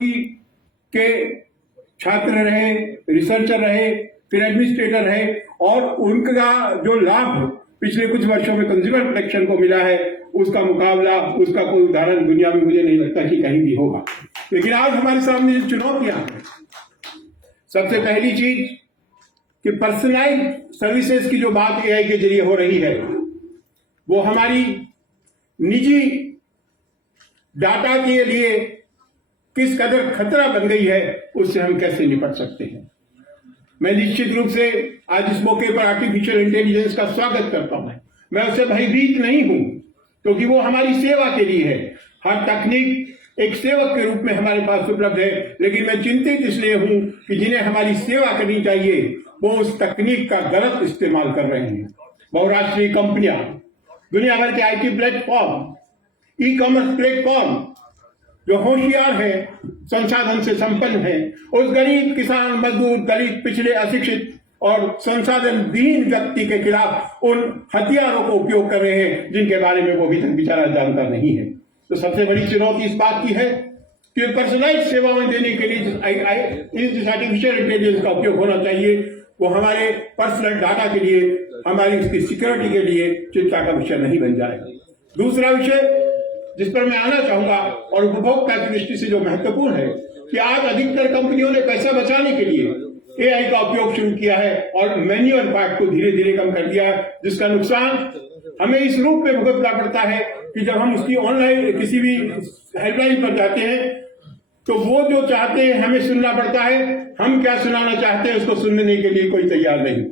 के छात्र रहे, रिसर्चर रहे, फिर एडमिनिस्ट्रेटर रहे, और उनका जो लाभ पिछले कुछ वर्षों में कंज्यूमर प्रोटेक्शन को मिला है, उसका मुकाबला, उसका कोई उदाहरण दुनिया में मुझे नहीं लगता कि कहीं भी होगा। लेकिन आज हमारे सामने जो चुनौतियां हैं, सबसे पहली चीज कि पर्सनलाइज सर्विसेज की जो बात एआई के जरिए हो रही है, वो हमारी निजी डाटा के लिए किस कदर खतरा बन गई है, उससे हम कैसे निपट सकते हैं। मैं निश्चित रूप से आज इस मौके पर आर्टिफिशियल इंटेलिजेंस का स्वागत करता हूं। मैं उससे भयभीत नहीं हूं, क्योंकि वो हमारी सेवा के लिए है। हर तकनीक एक सेवक के रूप में हमारे पास उपलब्ध है, लेकिन मैं चिंतित इसलिए हूं कि जिन्हें हमारी सेवा करनी चाहिए वो उस तकनीक का गलत इस्तेमाल कर रहे हैं। बहुराष्ट्रीय कंपनियां, दुनिया भर के IT platform, e commerce platform जो होशियार है, संसाधन से संपन्न है, उस गरीब किसान, मजदूर, दलित, पिछड़े, अशिक्षित और संसाधन विहीन व्यक्ति के खिलाफ उन हथियारों को उपयोग कर रहे हैं जिनके बारे में वो अभी तक बेचारा जानता नहीं है। तो सबसे बड़ी चुनौती इस बात की है कि पर्सनलाइज सेवाएं देने के लिए जिस आर्टिफिशियल इंटेलिजेंस का उपयोग होना चाहिए, वो हमारे पर्सनल डाटा के लिए, हमारी उसकी सिक्योरिटी के लिए चिंता का विषय नहीं बन जाए। दूसरा विषय जिस पर मैं आना चाहूंगा और उपभोक्ता की दृष्टि से जो महत्वपूर्ण है, कि आज अधिकतर कंपनियों ने पैसा बचाने के लिए एआई का उपयोग शुरू किया है और मैन्युअल पार्ट को धीरे धीरे कम कर दिया है, जिसका नुकसान हमें इस रूप में भुगतना पड़ता है कि जब हम उसकी ऑनलाइन किसी भी हेल्पलाइन पर जाते हैं तो वो जो चाहते हैं हमें सुनना पड़ता है, हम क्या सुनाना चाहते हैं उसको सुनने के लिए कोई तैयार नहीं।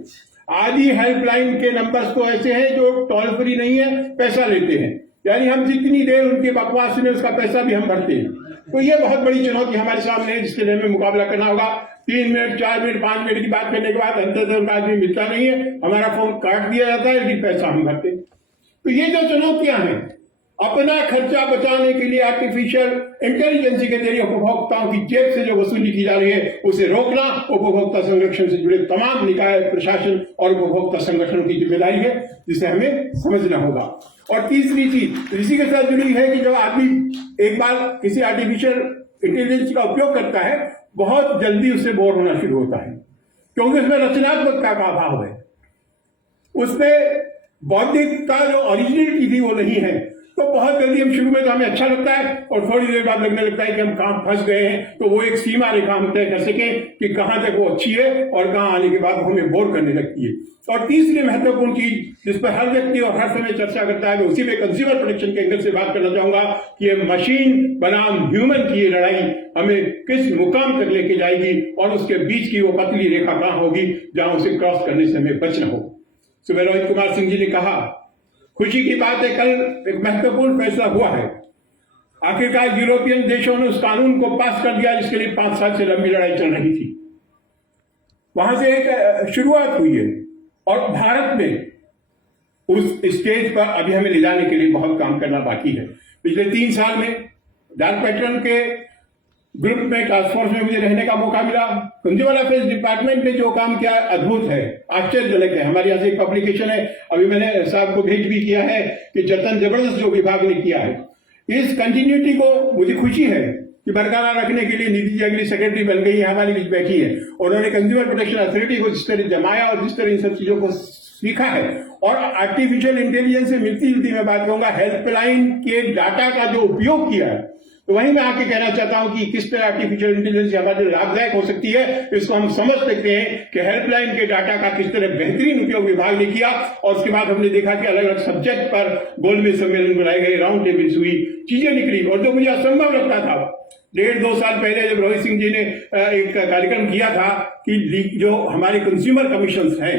आदि हेल्पलाइन के नंबर्स तो ऐसे हैं जो टोल फ्री नहीं है, पैसा लेते हैं, यानी हम जितनी देर उनके बकवास सुने उसका पैसा भी हम भरते हैं। तो ये बहुत बड़ी चुनौती हमारे सामने है, जिसके लिए हमें मुकाबला करना होगा। 3 मिनट, 4 मिनट, 5 मिनट की बात करने के बाद अंततः उनका आदमी मिलता नहीं है, हमारा फोन काट दिया जाता है, लेकिन पैसा हम भरते हैं। तो ये जो चुनौतियां हैं, अपना खर्चा बचाने के लिए आर्टिफिशियल इंटेलिजेंस के जरिए उपभोक्ताओं की जेब से जो वसूली की जा रही है, उसे रोकना उपभोक्ता संरक्षण से जुड़े तमाम निकाय, प्रशासन और उपभोक्ता संगठनों की जिम्मेदारी है, जिसे हमें समझना होगा। और तीसरी चीज इसी के साथ जुड़ी है कि जब आदमी एक बार किसी आर्टिफिशियल इंटेलिजेंस का उपयोग करता है, बहुत जल्दी उससे बोर होना शुरू होता है, क्योंकि उसमें रचनात्मकता का अभाव है, उसमें बौद्धिकता जो ओरिजिनलिटी थी वो नहीं है। तो बहुत जल्दी हम शुरू में तो हमें अच्छा लगता है और थोड़ी देर बाद लगने लगता है कि हम कहां फंस गए हैं। तो वो एक सीमा रेखा हम तय कर सके कि कहां तक वो अच्छी है और कहां आने के बाद हमें बोर करने लगती है। और तीसरी महत्वपूर्ण चीज जिस पर हर व्यक्ति और हर समय चर्चा करता है, उसी में कंज्यूमर प्रोटेक्शन के एंगल से बात करना चाहूंगा कि ये मशीन बनाम ह्यूमन की ये लड़ाई हमें किस मुकाम तक लेके जाएगी और उसके बीच की वो पतली रेखा कहां होगी जहां उसे क्रॉस करने से हमें बचना हो। सुबह रोहित कुमार सिंह जी ने कहा, खुशी की बात है कल एक महत्वपूर्ण फैसला हुआ है। आखिरकार यूरोपियन देशों ने उस कानून को पास कर दिया जिसके लिए 5 साल से लंबी लड़ाई चल रही थी। वहां से एक शुरुआत हुई है और भारत में उस स्टेज पर अभी हमें ले जाने के लिए बहुत काम करना बाकी है। पिछले 3 साल में डार्क पैटर्न के ग्रुप में, टास्क फोर्स में मुझे रहने का मौका मिला। कंज्यूमर अफेयर्स डिपार्टमेंट ने जो काम किया अद्भुत है, आश्चर्यजनक है। हमारे यहाँ से एक पब्लिकेशन है, अभी मैंने साहब को भेज भी किया है, कि जतन जबरदस्त जो विभाग ने किया है। इस कंटिन्यूटी को मुझे खुशी है कि बरकरार रखने के लिए नीति अगली सेक्रेटरी बन गई है, हमारे बीच बैठी है। उन्होंने कंज्यूमर प्रोटेक्शन अथॉरिटी को जिस तरह जमाया और जिस तरह इन सब चीजों को सीखा है, और आर्टिफिशियल इंटेलिजेंस से मिलती जुलती मैं बात कहूंगा, हेल्पलाइन के डाटा का जो उपयोग किया है, तो वहीं मैं आके कहना चाहता हूं कि किस तरह आर्टिफिशियल इंटेलिजेंस हमारे लिए लाभदायक हो सकती है। इसको हम समझ सकते हैं कि हेल्पलाइन के डाटा का किस तरह बेहतरीन उपयोग विभाग ने किया। और उसके बाद हमने देखा कि अलग अलग सब्जेक्ट पर गोलमेज सम्मेलन बनाए गए, राउंड टेबल्स हुई, चीजें निकली। और जो मुझे असंभव लगता था 1.5-2 साल पहले जब रोहित सिंह जी ने एक कार्यक्रम किया था कि जो हमारे कंज्यूमर कमीशन हैं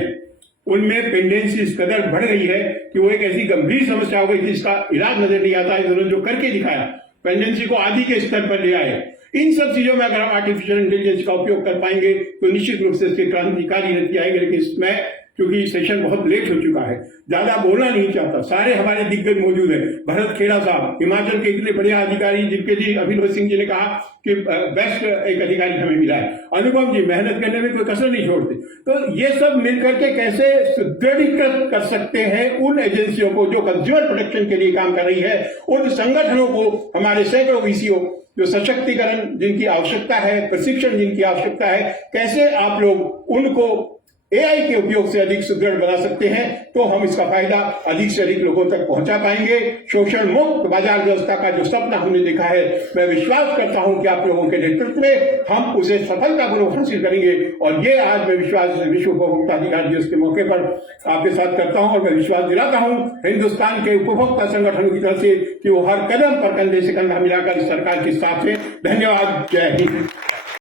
उनमें पेंडेंसी इस कदर बढ़ गई है कि वो एक ऐसी गंभीर समस्या हो गई थी जिसका इलाज नजर नहीं आता है। इन्होंने जो करके दिखाया, पेंडेंसी को आदि के स्तर पर ले आए। इन सब चीजों में अगर हम आर्टिफिशियल इंटेलिजेंस का उपयोग कर पाएंगे तो निश्चित रूप से इसके क्रांतिकारी नीति आएगी। लेकिन मैं क्योंकि सेशन बहुत लेट हो चुका है, ज्यादा बोलना नहीं चाहता। सारे हमारे दिग्गज मौजूद हैं, भरत खेड़ा साहब, हिमाचल के इतने बढ़िया अधिकारी जिनके जी अभिनव सिंह जी ने कहा कि बेस्ट एक अधिकारी हमें मिला है, अनुपम जी मेहनत करने में कोई कसर नहीं छोड़ते। तो ये सब मिलकर के कैसे सुदृढ़ीकृत कर सकते हैं उन एजेंसियों को जो कंज्यूमर प्रोटेक्शन के लिए काम कर रही है, उन संगठनों को, हमारे सैकड़ों वीसीओ जो सशक्तिकरण जिनकी आवश्यकता है, प्रशिक्षण जिनकी आवश्यकता है, कैसे आप लोग उनको एआई के उपयोग से अधिक सुदृढ़ बना सकते हैं, तो हम इसका फायदा अधिक से अधिक लोगों तक पहुंचा पाएंगे। शोषण मुक्त बाजार व्यवस्था का जो सपना हमने देखा है, मैं विश्वास करता हूं कि आप लोगों के नेतृत्व में हम उसे सफलतापूर्वक हासिल करेंगे। और ये आज मैं विश्वास विश्व उपभोक्ता अधिकार दिवस के मौके पर आपके साथ करता हूं, और मैं विश्वास दिलाता हूं हिंदुस्तान के उपभोक्ता संगठनों की तरफ से कि वो हर कदम पर कंधे से कंधा मिलाकर सरकार के साथ है। धन्यवाद। जय हिंद।